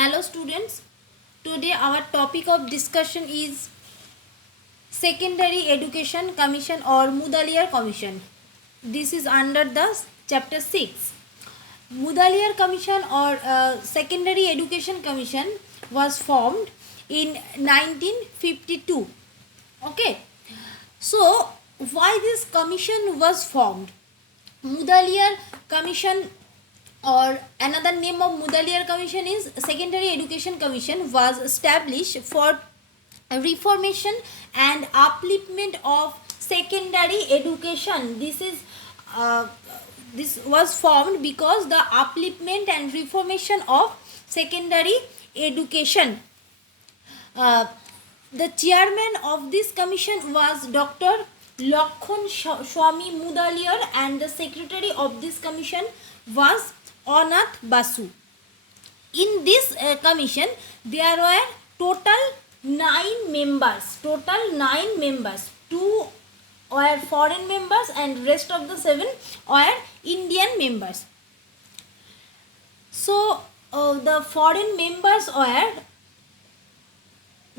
Hello students, today our topic of discussion is Secondary Education Commission or Mudaliar Commission. This is under the chapter 6. Mudaliar Commission or Secondary Education Commission was formed in 1952. Okay, so why this commission was formed? Mudaliar Commission or another name of Mudaliar Commission is Secondary Education Commission was established for reformation and upliftment of secondary education. This was formed because the upliftment and reformation of secondary education. The chairman of this commission was Dr. Lakhon Swami Mudaliar and the secretary of this commission was Anath Basu. In this commission, there were total 9 members. Two were foreign members and rest of the 7 were Indian members. So, the foreign members were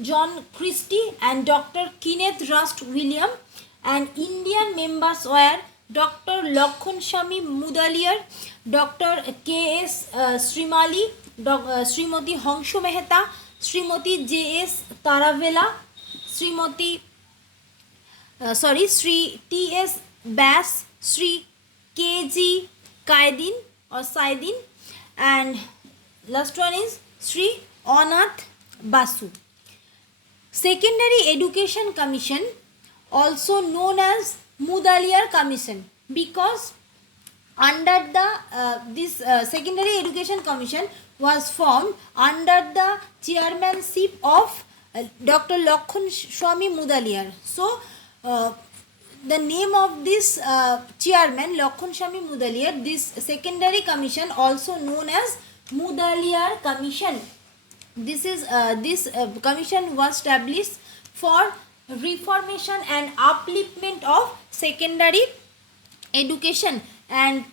John Christie and Dr. Kenneth Rust William, and Indian members were Dr. Lakhon Swami Mudaliar, Dr. K.S. Srimali, Srimati Hangsho Mehta, Srimati J.S. Taravela, Sri T.S. Bass, Sri K.G. Kaidin or Saidin, and last one is Sri Anath Basu. Secondary Education Commission, also known as Mudaliar Commission, because under the this Secondary Education Commission was formed under the chairmanship of Dr. Lakhon Swami Mudaliar. So, the name of this chairman, Lakhon Swami Mudaliar, this secondary commission also known as Mudaliar Commission. This commission was established for reformation and upliftment of secondary education, and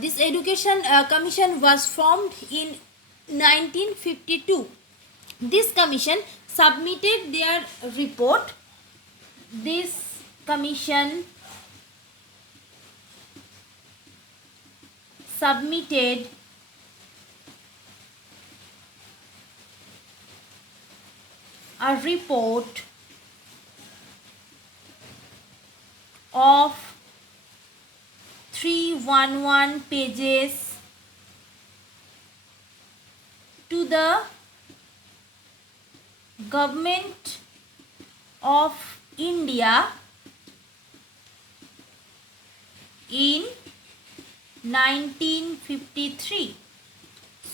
this education commission was formed in 1952. This commission submitted their report. This commission submitted a report of 311 pages to the Government of India in 1953.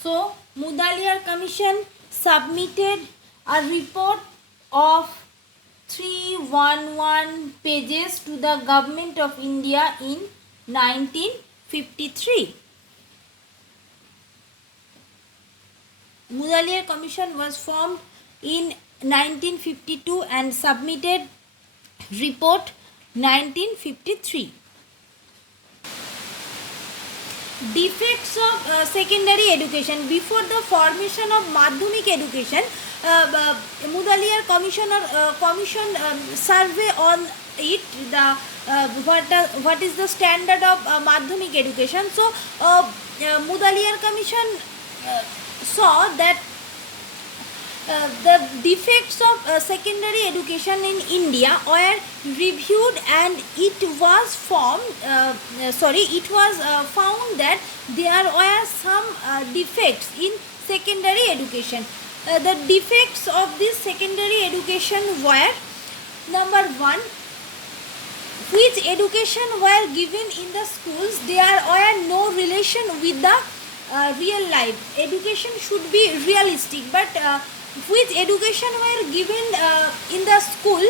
So, Mudaliar Commission submitted a report of 311 pages to the Government of India in 1953. Mudaliar Commission was formed in 1952 and submitted report 1953. Defects of secondary education. Before the formation of Madhyamik education, Mudaliar Commission commission survey on it, the what is the standard of Madhyamik education. So, Mudaliar Commission saw that the defects of secondary education in India were reviewed, and it was found that there were some defects in secondary education. The defects of this secondary education were: number 1, which education were given in the schools, there were no relation with the real life. Education should be realistic, but which education were given in the school,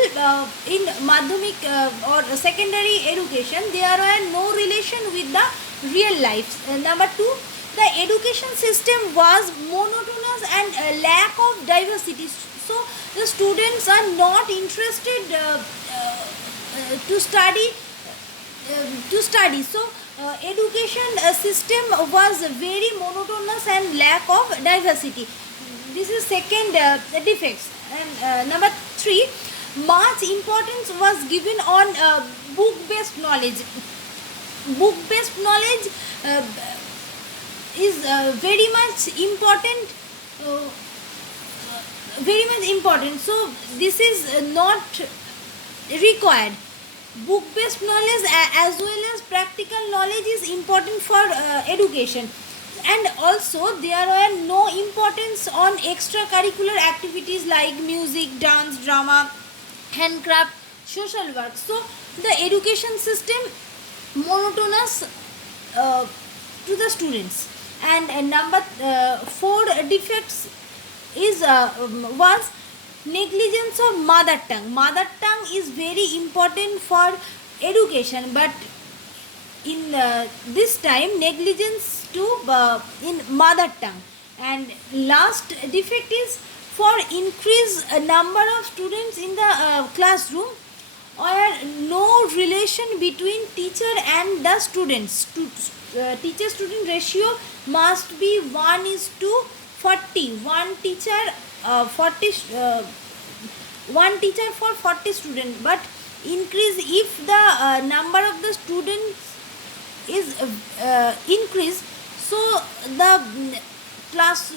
in Madhyamik or secondary education, there were no relation with the real life. Number 2, the education system was monotonous and lack of diversity. So, the students are not interested to study. So, education system was very monotonous and lack of diversity. This is second defects. And number 3, much importance was given on book based knowledge. Book based knowledge is very much important, uh, very much important, so this is not required. Book based knowledge as well as practical knowledge is important for education. And also there are no importance on extracurricular activities like music, dance, drama, handcraft, social work. So the education system monotonous uh, to the students. And number 4 defects is was negligence of mother tongue. Mother tongue is very important for education, but in this time negligence to in mother tongue. And last defect is for increase number of students in the classroom, or no relation between teacher and the students. Teacher student ratio must be 1:40. One teacher for 40 students, but increase if the number of the students is increased, so the class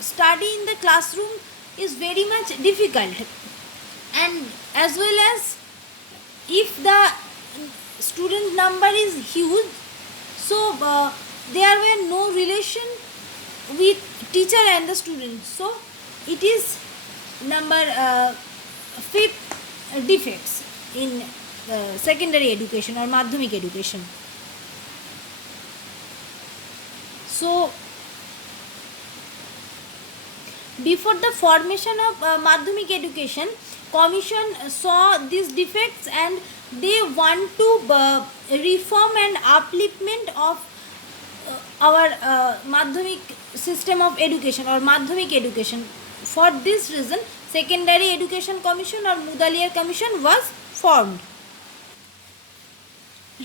study in the classroom is very much difficult. And as well as if the student number is huge, so there were no relation with teacher and the student, so it is number 5 defects in secondary education or madhyamik education. So before the formation of madhyamik education, commission saw these defects and they want to reform and upliftment of our madhyamik system of education or madhyamik education. For this reason, secondary education commission or Mudaliar commission was formed.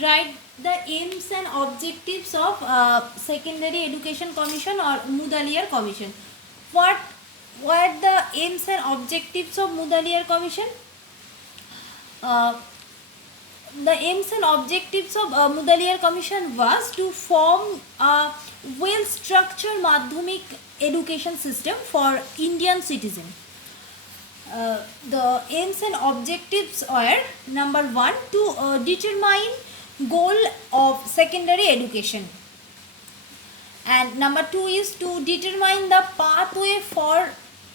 Write the aims and objectives of secondary education commission or Mudaliar commission. What were the aims and objectives of Mudaliar commission? The aims and objectives of Mudaliar commission was to form a well structured madhyamik education system for Indian citizen. The aims and objectives are: number 1, to determine goal of secondary education, and number 2 is to determine the pathway for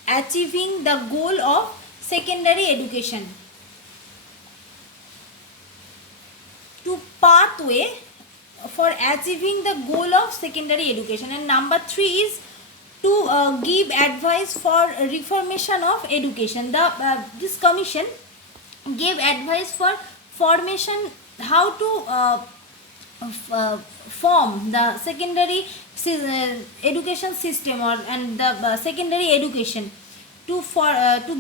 achieving the goal of secondary education. To pathway for achieving the goal of secondary education. And number 3 is to give advice for reformation of education. This commission gave advice for formation, how to form the secondary education system and the secondary education, to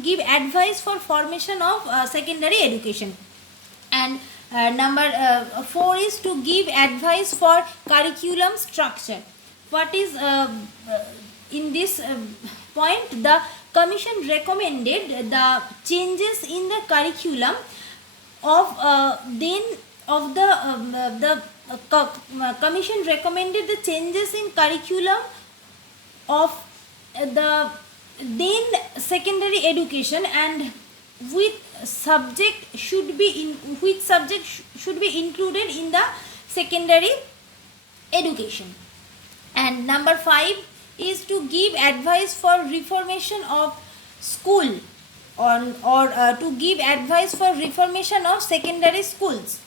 give advice for formation of secondary education. And number 4 is to give advice for curriculum structure. What is in this point, the commission recommended the changes in the curriculum of commission recommended the changes in curriculum of the then secondary education, and which subject should be included in the secondary education. And number 5 is to give advice for reformation of school or to give advice for reformation of secondary schools.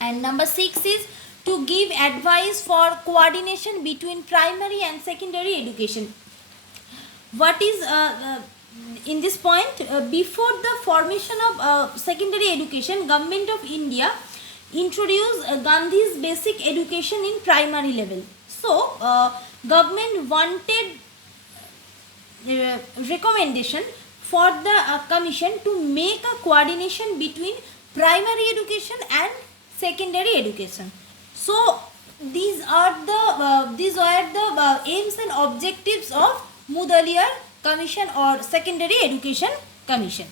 And number 6 is to give advice for coordination between primary and secondary education. What is in this point, before the formation of secondary education, Government of India introduced Gandhi's basic education in primary level. So government wanted recommendation for the commission to make a coordination between primary education and secondary education. So these were the aims and objectives of Mudaliar Commission or Secondary Education Commission.